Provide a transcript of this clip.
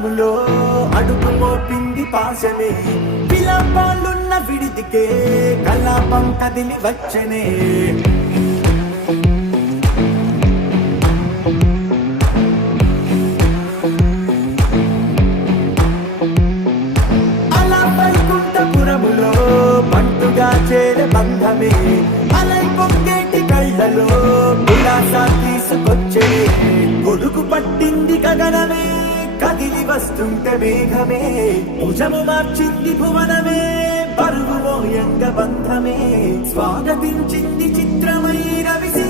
పురములో అడుగు మోపింది పాశమే విలాపాలున్న విడిదికే కలాపం కదిలి వచ్చనే అలా వైకుంఠపురములో పంటుగా చేరే బంధమే అలై పొంగేటి కళ్ళలో విలాసా తీసుకొచ్చే కొడుకు పట్టింది గగనమే కదిలి వస్తుంటే మేఘమే భుజము మార్చింది భువనమే పరువు మోయంగ బంధమే స్వాగతించింది చిత్రమై రవిసి